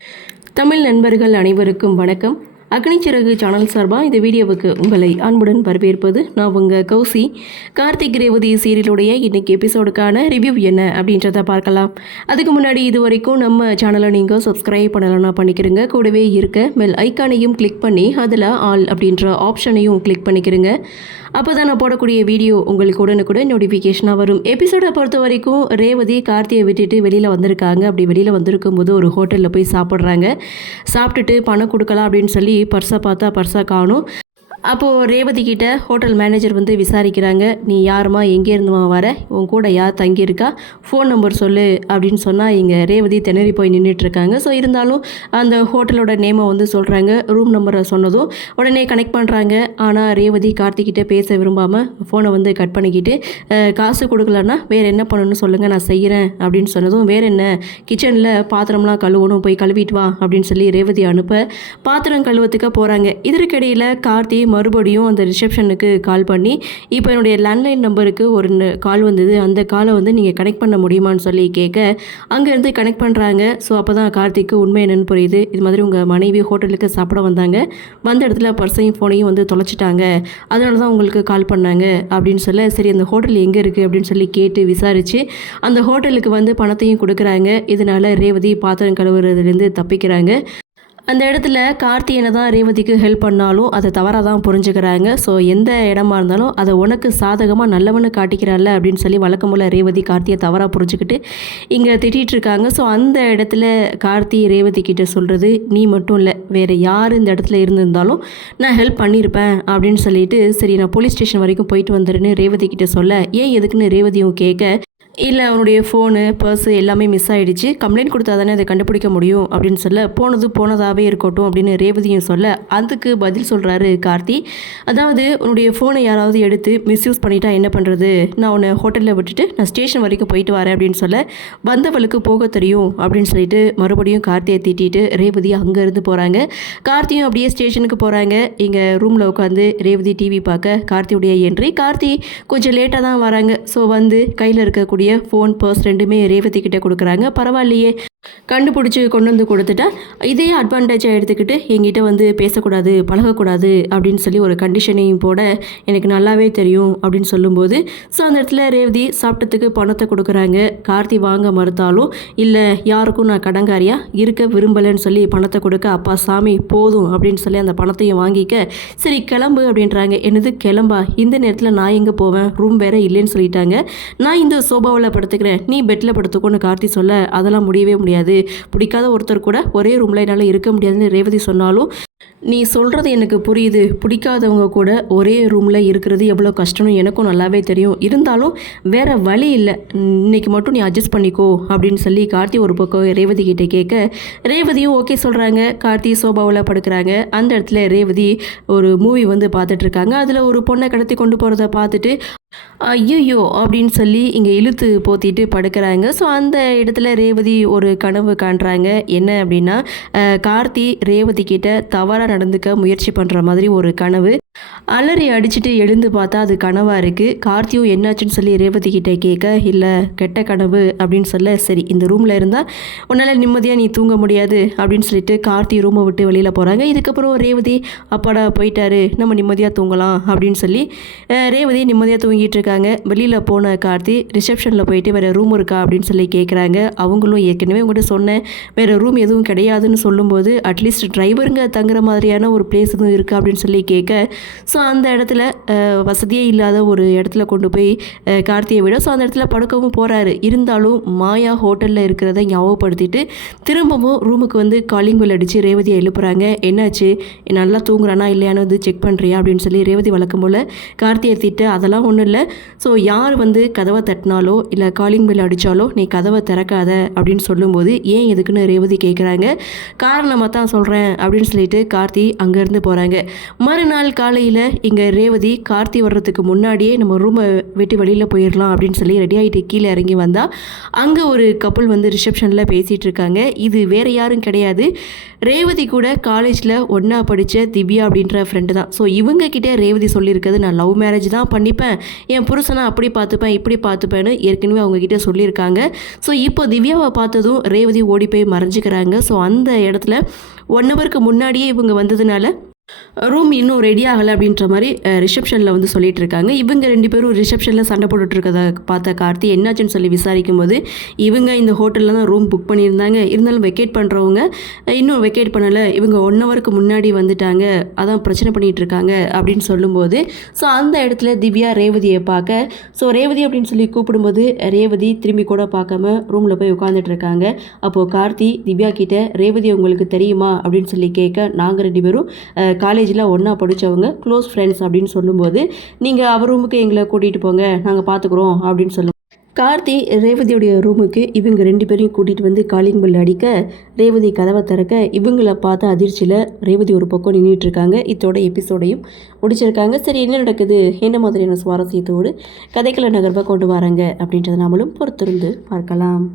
தமிழ் நண்பர்கள் அனைவருக்கும் வணக்கம். அக்னிச்சிறகு சேனல் சார்பாக இந்த வீடியோவுக்கு உங்களை அன்புடன் வரவேற்பது நான் உங்கள் கௌசி. கார்த்திக் ரேவதி சீரியலுடைய இன்றைக்கி எபிசோடுக்கான ரிவ்யூ என்ன அப்படின்றத பார்க்கலாம். அதுக்கு முன்னாடி இது வரைக்கும் நம்ம சேனலை நீங்கள் சப்ஸ்கிரைப் பண்ணலைன்னா பண்ணிக்கிறங்க. கூடவே இருக்க பெல் ஐக்கானையும் கிளிக் பண்ணி அதில் ஆல் அப்படின்ற ஆப்ஷனையும் கிளிக் பண்ணிக்கிறங்க. அப்போ தான் நான் போடக்கூடிய வீடியோ உங்களுக்கு உடனுக்குடன் நோட்டிஃபிகேஷனாக வரும். எபிசோடை பொறுத்த வரைக்கும் ரேவதி கார்த்தியை விட்டுட்டு வெளியில் வந்திருக்காங்க. அப்படி வெளியில் வந்திருக்கும் போது ஒரு ஹோட்டலில் போய் சாப்பிட்றாங்க. சாப்பிட்டுட்டு பணம் கொடுக்கலாம் அப்படின்னு சொல்லி பர்ஸை பார்த்தா பர்ஸை காணும். அப்போது ரேவதி கிட்ட ஹோட்டல் மேனேஜர் வந்து விசாரிக்கிறாங்க. நீ யாருமா, எங்கேருந்துமா வர, உன் கூட யார் தங்கியிருக்கா, ஃபோன் நம்பர் சொல்லு அப்படின்னு சொன்னால் இங்கே ரேவதி திணறி போய் நின்றுட்டுருக்காங்க. ஸோ இருந்தாலும் அந்த ஹோட்டலோட நேமை வந்து சொல்கிறாங்க. ரூம் நம்பரை சொன்னதும் உடனே கனெக்ட் பண்ணுறாங்க. ஆனால் ரேவதி கார்த்திக்கிட்ட பேச விரும்பாமல் ஃபோனை வந்து கட் பண்ணிக்கிட்டு காசு கொடுக்கலன்னா வேறு என்ன பண்ணணும்னு சொல்லுங்கள், நான் செய்கிறேன் அப்படின்னு சொன்னதும் வேறு என்ன, கிச்சனில் பாத்திரம்லாம் கழுவணும், போய் கழுவிட்டு வா அப்படின்னு சொல்லி ரேவதி அனுப்ப பாத்திரம் கழுவத்துக்கு போகிறாங்க. இதற்கிடையில் கார்த்தி மறுபடியும் அந்த ரிசப்ஷனுக்கு கால் பண்ணி, இப்போ என்னுடைய லேண்ட்லைன் நம்பருக்கு ஒரு கால் வந்தது, அந்த காலை வந்து நீங்கள் கனெக்ட் பண்ண முடியுமான்னு சொல்லி கேட்க அங்கேருந்து கனெக்ட் பண்ணுறாங்க. ஸோ அப்போ தான் கார்த்திக்கு உண்மை என்னென்னு புரியுது. இது மாதிரி உங்கள் மனைவி ஹோட்டலுக்கு சாப்பிட வந்தாங்க, வந்த இடத்துல பர்ஸையும் ஃபோனையும் வந்து தொலைச்சிட்டாங்க, அதனால தான் உங்களுக்கு கால் பண்ணாங்க அப்படின்னு சொல்ல, சரி அந்த ஹோட்டல் எங்கே இருக்குது அப்படின்னு சொல்லி கேட்டு விசாரித்து அந்த ஹோட்டலுக்கு வந்து பணத்தையும் கொடுக்குறாங்க. இதனால் ரேவதி பாத்திரம் கழுவுறதுலேருந்து தப்பிக்கிறாங்க. அந்த இடத்துல கார்த்தி என்ன தான் ரேவதிக்கு ஹெல்ப் பண்ணாலும் அதை தவறாக தான் புரிஞ்சுக்கிறாங்க. ஸோ எந்த இடமா இருந்தாலும் அதை உனக்கு சாதகமாக நல்லவனு காட்டிக்கிறாள்ல அப்படின்னு சொல்லி வழக்கமுள்ள ரேவதி கார்த்தியை தவறாக புரிஞ்சுக்கிட்டு இங்கே திட்டிகிட்ருக்காங்க. ஸோ அந்த இடத்துல கார்த்தி ரேவதி கிட்ட சொல்கிறது, நீ மட்டும் இல்லை, வேறு யார் இந்த இடத்துல இருந்திருந்தாலும் நான் ஹெல்ப் பண்ணியிருப்பேன் அப்படின்னு சொல்லிட்டு, சரி நான் போலீஸ் ஸ்டேஷன் வரைக்கும் போயிட்டு வந்துடுன்னு ரேவதி கிட்ட சொல்ல, ஏன் எதுக்குன்னு ரேவதியும் கேட்க, இல்லை அவனுடைய ஃபோனு பர்ஸு எல்லாமே மிஸ் ஆகிடுச்சு, கம்ப்ளைண்ட் கொடுத்தா தானே அதை கண்டுபிடிக்க முடியும் அப்படின்னு சொல்ல, போனது போனதாகவே இருக்கட்டும் அப்படின்னு ரேவதியும் சொல்ல, அதுக்கு பதில் சொல்கிறாரு கார்த்தி. அதாவது உன்னுடைய ஃபோனை யாராவது எடுத்து மிஸ்யூஸ் பண்ணிட்டா என்ன பண்ணுறது, நான் உன்னை ஹோட்டலில் விட்டுட்டு நான் ஸ்டேஷன் வரைக்கும் போயிட்டு வரேன் அப்படின்னு சொல்ல, வந்தவளுக்கு போக தெரியும் அப்படின்னு சொல்லிட்டு மறுபடியும் கார்த்தியை திட்டிட்டு ரேவதி அங்கேருந்து போகிறாங்க. கார்த்தியும் அப்படியே ஸ்டேஷனுக்கு போகிறாங்க. இங்கே ரூமில் உட்காந்து ரேவதி டிவி பார்க்க கார்த்தியுடைய என்ட்ரி. கார்த்தி கொஞ்சம் லேட்டாக தான் வராங்க. ஸோ வந்து கையில் இருக்கக்கூடிய ஃபோன் பர்ஸ் ரெண்டுமே ரேவதி கிட்ட கொடுக்குறாங்க. பரவாயில்லையே, கண்டுபிடிச்சி கொண்டு வந்து கொடுத்துட்டா, இதே அட்வான்டேஜாக எடுத்துக்கிட்டு எங்கிட்ட வந்து பேசக்கூடாது, பழகக்கூடாது அப்படின்னு சொல்லி ஒரு கண்டிஷனையும் போட எனக்கு நல்லாவே தெரியும் அப்படின்னு சொல்லும்போது, ஸோ அந்த இடத்துல ரேவதி சாப்பிட்டதுக்கு பணத்தை கொடுக்குறாங்க. கார்த்தி வாங்க மறுத்தாலும், இல்லை யாருக்கும் நான் கடங்காரியாக இருக்க விரும்பலைன்னு சொல்லி பணத்தை கொடுக்க, அப்பா சாமி போதும் அப்படின்னு சொல்லி அந்த பணத்தையும் வாங்கிக்க, சரி கிளம்பு அப்படின்றாங்க. என்னது கிளம்பா, இந்த நேரத்தில் நான் எங்கே போவேன், ரூம் வேறு இல்லைன்னு சொல்லிட்டாங்க, நான் இந்த சோபாவில் படுத்துக்கிறேன், நீ பெட்டில் படுத்துக்கோன்னு கார்த்தி சொல்ல, அதெல்லாம் முடியவே முடியாது, பிடிக்காத ஒருத்தர் கூட ஒரே ரூமில் என்னால் இருக்க முடியாதுன்னு ரேவதி சொன்னாலும், நீ சொல்கிறது எனக்கு புரியுது, பிடிக்காதவங்க கூட ஒரே ரூமில் இருக்கிறது எவ்வளோ கஷ்டம்னு எனக்கும் நல்லாவே தெரியும், இருந்தாலும் வேறு வழி இல்லை, இன்றைக்கி மட்டும் நீ அட்ஜஸ்ட் பண்ணிக்கோ அப்படின்னு சொல்லி கார்த்தி ஒரு பக்கம் ரேவதி கிட்டே கேட்க, ரேவதியும் ஓகே சொல்கிறாங்க. கார்த்தி சோபாவில் படுக்கிறாங்க. அந்த இடத்துல ரேவதி ஒரு மூவி வந்து பார்த்துட்ருக்காங்க. அதில் ஒரு பொண்ணை கடத்தி கொண்டு போகிறத பார்த்துட்டு ஐயோ அப்படின்னு சொல்லி இங்கே இழுத்து போத்திட்டு படுக்கிறாங்க. ஸோ அந்த இடத்துல ரேவதி ஒரு கனவு காண்றாங்க. என்ன அப்படின்னா, கார்த்தி ரேவதி கிட்ட தவறாக நடந்துக்க முயற்சி பண்ணுற மாதிரி ஒரு கனவு. அலறி அடிச்சுட்டு எழுந்து பார்த்தா அது கனவாக இருக்குது. கார்த்தியும் என்னாச்சுன்னு சொல்லி ரேவதி கிட்டே கேட்க, இல்லை கெட்ட கனவு அப்படின்னு சொல்ல, சரி இந்த ரூமில் இருந்தால் உன்னால் நிம்மதியாக நீ தூங்க முடியாது அப்படின்னு சொல்லிட்டு கார்த்தி ரூமை விட்டு வெளியில் போகிறாங்க. இதுக்கப்புறம் ரேவதி அப்பாடா போயிட்டாரு, நம்ம நிம்மதியாக தூங்கலாம் அப்படின்னு சொல்லி ரேவதி நிம்மதியாக தூங்கிட்டு இருக்காங்க. வெளியில் போன கார்த்தி ரிசப்ஷனில் போயிட்டு வேறு ரூம் இருக்கா அப்படின்னு சொல்லி கேட்குறாங்க. அவங்களும் ஏற்கனவே உங்கள்கிட்ட சொன்னேன் வேறு ரூம் எதுவும் கிடையாதுன்னு சொல்லும்போது, அட்லீஸ்ட் டிரைவருங்க தங்குற மாதிரியான ஒரு பிளேஸ் எதுவும் இருக்குது அப்படின்னு சொல்லி கேட்க, ஸோ அந்த இடத்துல வசதியே இல்லாத ஒரு இடத்துல கொண்டு போய் கார்த்தியை விட, ஸோ அந்த இடத்துல படுக்கவும் போகிறாரு. இருந்தாலும் மாயா ஹோட்டலில் இருக்கிறத ஞாபகப்படுத்திட்டு திரும்பவும் ரூமுக்கு வந்து காலிங் பெல் அடித்து ரேவதியை எழுப்புறாங்க. என்னாச்சு, நல்லா தூங்குறானா இல்லையானு வந்து செக் பண்ணுறியா அப்படின்னு சொல்லி ரேவதி வழக்கம் போல் கார்த்தியை திட்டு, அதெல்லாம் ஒன்றும் இல்லை, ஸோ யார் வந்து கதவை தட்டினாலோ இல்லை காலிங் பெல் அடித்தாலோ நீ கதவை திறக்காத அப்படின்னு சொல்லும்போது, ஏன் எதுக்குன்னு ரேவதி கேட்குறாங்க. காரணமாக தான் சொல்கிறேன் அப்படின்னு சொல்லிட்டு கார்த்தி அங்கேருந்து போகிறாங்க. மறுநாள் காலை காலையில் இங்கே ரேவதி கார்த்தி வர்றதுக்கு முன்னாடியே நம்ம ரூமை விட்டு வெளியில் போயிடலாம் அப்படின்னு சொல்லி ரெடி ஆகிட்டு கீழே இறங்கி வந்தால் அங்கே ஒரு கப்புள் வந்து ரிசப்ஷனில் பேசிகிட்டு இருக்காங்க. இது வேறு யாரும் கிடையாது, ரேவதி கூட காலேஜில் ஒன்றா படித்த திவ்யா அப்படின்ற ஃப்ரெண்டு தான். ஸோ இவங்கக்கிட்ட ரேவதி சொல்லியிருக்கிறது, நான் லவ் மேரேஜ் தான் பண்ணிப்பேன், என் புருஷனை அப்படி பார்த்துப்பேன் இப்படி பார்த்துப்பேன்னு ஏற்கனவே அவங்கக்கிட்ட சொல்லியிருக்காங்க. ஸோ இப்போ திவ்யாவை பார்த்ததும் ரேவதி ஓடி போய் மறைஞ்சிக்கிறாங்க. ஸோ அந்த இடத்துல 1 ஹவருக்கு முன்னாடியே இவங்க வந்ததுனால ரூம் இன்னும் ரெடி ஆகலை அப்படின்ற மாதிரி ரிசப்ஷனில் வந்து சொல்லிட்டு இருக்காங்க. இவங்க 2 பேரும் ரிசப்ஷனில் சண்டை போட்டுட்ருக்கதை பார்த்த கார்த்தி என்னாச்சுன்னு சொல்லி விசாரிக்கும் போது இவங்க இந்த ஹோட்டலில் தான் ரூம் புக் பண்ணியிருந்தாங்க, இருந்தாலும் வெக்கேட் பண்ணுறவங்க இன்னும் வெக்கேட் பண்ணலை, இவங்க 1 ஹவருக்கு முன்னாடி வந்துட்டாங்க, அதான் பிரச்சனை பண்ணிகிட்டு இருக்காங்க அப்படின்னு சொல்லும்போது ஸோ அந்த இடத்துல திவ்யா ரேவதியை பார்க்க, ஸோ ரேவதி அப்படின்னு சொல்லி கூப்பிடும்போது ரேவதி திரும்பி கூட பார்க்காம ரூமில் போய் உட்காந்துட்டு இருக்காங்க. அப்போது கார்த்தி திவ்யா கிட்ட ரேவதி உங்களுக்கு தெரியுமா அப்படின்னு சொல்லி கேட்க, நாங்கள் 2 பேரும் காலேஜில் ஒன்றா படித்தவங்க, க்ளோஸ் ஃப்ரெண்ட்ஸ் அப்படின்னு சொல்லும்போது நீங்கள் அவர் ரூமுக்கு எங்களை கூட்டிகிட்டு போங்க, நாங்கள் பார்த்துக்குறோம் அப்படின்னு சொல்லுவோம். கார்த்தி ரேவதியோடைய ரூமுக்கு இவங்க 2 பேரையும் கூட்டிகிட்டு வந்து காலிங் பெல் அடிக்க ரேவதி கதவை திறக்க இவங்கள பார்த்த அதிர்ச்சியில் ரேவதி ஒரு பக்கம் நின்றுட்டுருக்காங்க. இதோட எபிசோடையும் முடிச்சிருக்காங்க. சரி, என்ன நடக்குது, என்ன மாதிரியான சுவாரஸ்யத்தோடு கதைக்கள நகர்வை கொண்டு வராங்க அப்படின்றத நாமளும் பொறுத்திருந்து பார்க்கலாம்.